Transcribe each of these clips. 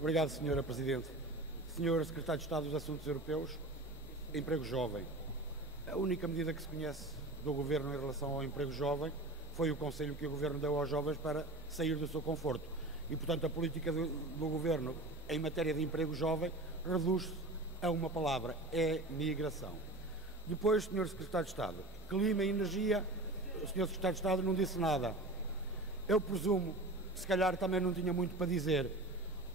Obrigado, Sra. Presidente. Sr. Secretário de Estado dos Assuntos Europeus, emprego jovem. A única medida que se conhece do Governo em relação ao emprego jovem foi o conselho que o Governo deu aos jovens para sair do seu conforto. E, portanto, a política do Governo em matéria de emprego jovem reduz-se a uma palavra: é migração. Depois, Sr. Secretário de Estado, clima e energia, o Sr. Secretário de Estado não disse nada. Eu presumo que se calhar também não tinha muito para dizer,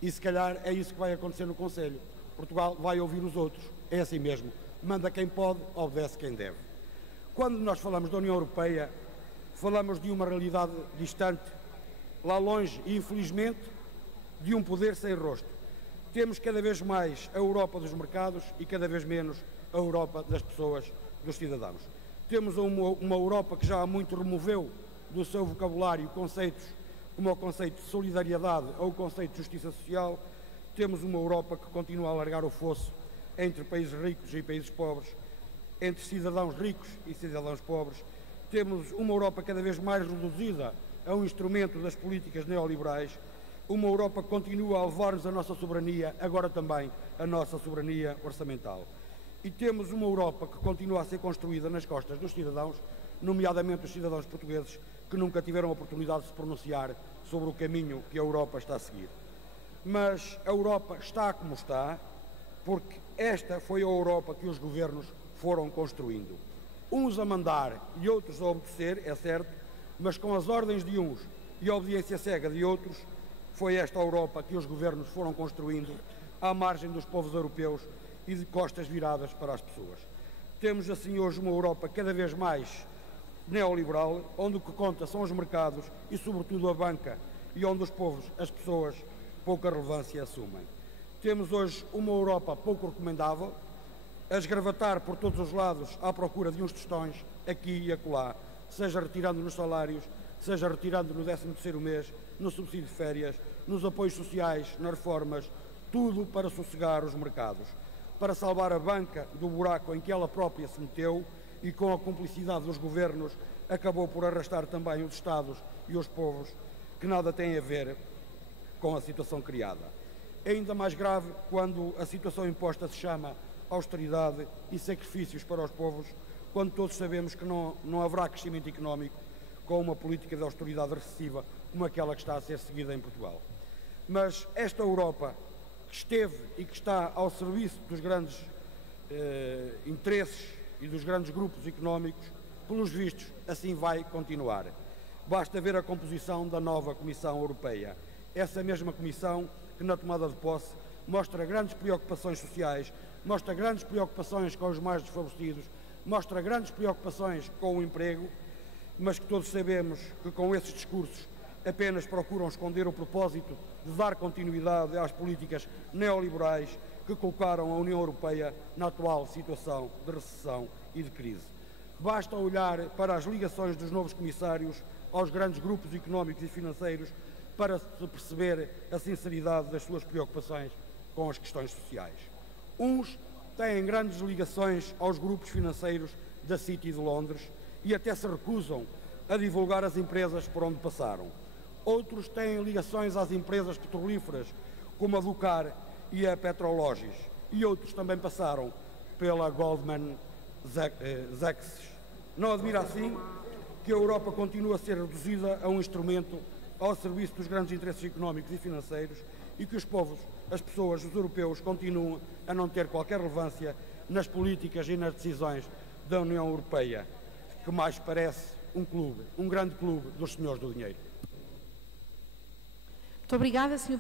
e se calhar é isso que vai acontecer no Conselho. Portugal vai ouvir os outros, é assim mesmo. Manda quem pode, obedece quem deve. Quando nós falamos da União Europeia, falamos de uma realidade distante, lá longe e infelizmente de um poder sem rosto. Temos cada vez mais a Europa dos mercados e cada vez menos a Europa das pessoas, dos cidadãos. Temos uma Europa que já há muito removeu do seu vocabulário conceitos como o conceito de solidariedade ou o conceito de justiça social. Temos uma Europa que continua a alargar o fosso entre países ricos e países pobres, entre cidadãos ricos e cidadãos pobres. Temos uma Europa cada vez mais reduzida a um instrumento das políticas neoliberais, uma Europa que continua a levar-nos a nossa soberania, agora também a nossa soberania orçamental. E temos uma Europa que continua a ser construída nas costas dos cidadãos, nomeadamente os cidadãos portugueses, que nunca tiveram a oportunidade de se pronunciar sobre o caminho que a Europa está a seguir. Mas a Europa está como está, porque esta foi a Europa que os governos foram construindo. Uns a mandar e outros a obedecer, é certo, mas com as ordens de uns e a obediência cega de outros, foi esta Europa que os governos foram construindo à margem dos povos europeus e de costas viradas para as pessoas. Temos assim hoje uma Europa cada vez mais neoliberal, onde o que conta são os mercados e sobretudo a banca, e onde os povos, as pessoas, pouca relevância assumem. Temos hoje uma Europa pouco recomendável, a esgravatar por todos os lados à procura de uns tostões, aqui e acolá, seja retirando nos salários, seja retirando no 13º mês, no subsídio de férias, nos apoios sociais, nas reformas, tudo para sossegar os mercados, para salvar a banca do buraco em que ela própria se meteu e, com a cumplicidade dos governos, acabou por arrastar também os Estados e os povos, que nada têm a ver com a situação criada. É ainda mais grave quando a situação imposta se chama austeridade e sacrifícios para os povos, quando todos sabemos que não haverá crescimento económico com uma política de austeridade recessiva como aquela que está a ser seguida em Portugal. Mas esta Europa que esteve e que está ao serviço dos grandes interesses e dos grandes grupos económicos, pelos vistos, assim vai continuar. Basta ver a composição da nova Comissão Europeia. Essa mesma Comissão que, na tomada de posse, mostra grandes preocupações sociais, mostra grandes preocupações com os mais desfavorecidos, mostra grandes preocupações com o emprego, mas que todos sabemos que com esses discursos apenas procuram esconder o propósito de dar continuidade às políticas neoliberais que colocaram a União Europeia na atual situação de recessão e de crise. Basta olhar para as ligações dos novos comissários aos grandes grupos económicos e financeiros para se perceber a sinceridade das suas preocupações com as questões sociais. Uns têm grandes ligações aos grupos financeiros da City de Londres e até se recusam a divulgar as empresas por onde passaram. Outros têm ligações às empresas petrolíferas, como a Ducar e a Petrologis, e outros também passaram pela Goldman Sachs. Não admira assim que a Europa continue a ser reduzida a um instrumento ao serviço dos grandes interesses económicos e financeiros e que os povos, as pessoas, os europeus continuam a não ter qualquer relevância nas políticas e nas decisões da União Europeia, que mais parece um clube, um grande clube dos senhores do dinheiro. Muito obrigada, Sr.